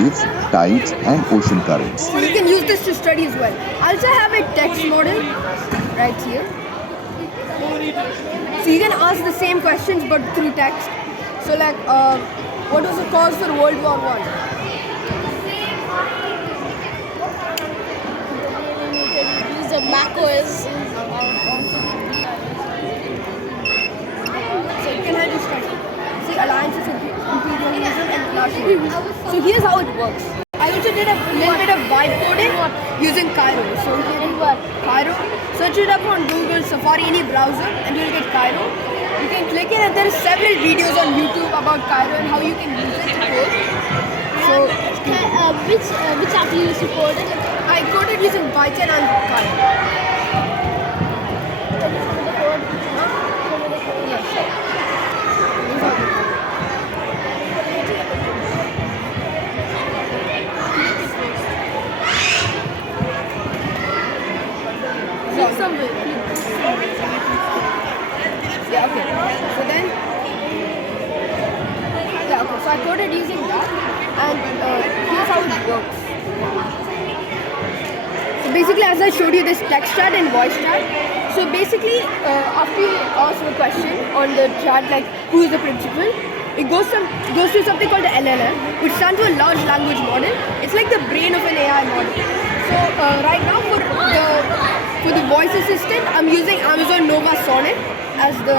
waves, tides, and ocean currents. So you can use this to study as well. I also have a text model right here. So you can ask the same questions but through text. So like, what was the cause for World War I? Use the macros. So you can have this study. See, alliances, imperialism, and nationalism. So here's how it works. I also did a little bit of vibe coding using Kiro. So here you are, Kiro. Search it up on Google, Safari, any browser, and you'll get Kiro. You can click it, and there are several videos on YouTube about Kiro and how you can use it to code. So Which app you use to code it? I coded using Python and Kiro. Yeah, okay. So then, yeah, okay. So I coded using that, and here's how it works. So basically, as I showed you, this text chat and voice chat. So basically, after you ask a question on the chat, like who is the principal, it goes to something called the LLM, which stands for large language model. It's like the brain of an AI model. So right now for the voice assistant, I'm using Amazon Nova Sonnet as the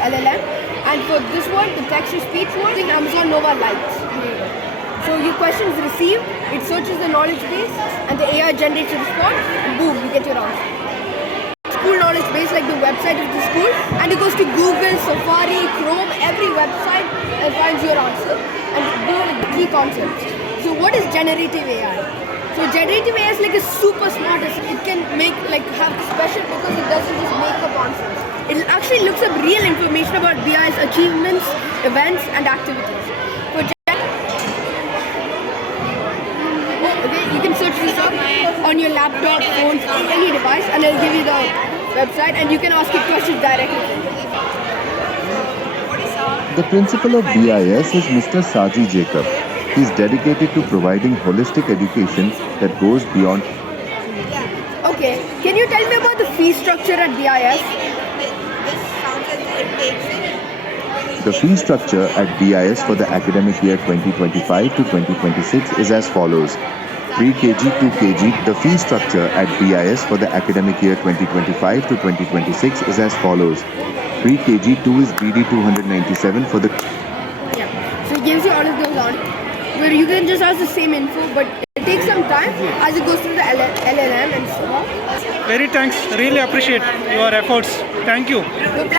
LLM, and for this one, the text-to-speech one, using Amazon Nova Lite. So your question is received, it searches the knowledge base, and the AI generates a response, and boom, you get your answer. School knowledge base, like the website of the school, and it goes to Google, Safari, Chrome, every website, and finds your answer. And these are the key concepts. So what is generative AI? So generative AI is like a super smart. It can have special because it doesn't just make up answers. It actually looks up real information about BI's achievements, events, and activities. Okay, you can search this up on your laptop, phone, any device, and it'll give you the website, and you can ask it questions directly. The principal of BIS is Mr. Saji Jacob. He is dedicated to providing holistic education that goes beyond. Okay, can you tell me about the fee structure at BIS? The fee structure at BIS for the academic year 2025 to 2026 is as follows. Pre-KG to KG, the fee structure at BIS for the academic year 2025 to 2026 is as follows. Pre-KG 2 is BD 297 for the... Yeah, so it gives you all of those on. Where you can just ask the same info, but it takes some time as it goes through the LLM and so on. Very thanks. Really appreciate your efforts. Thank you.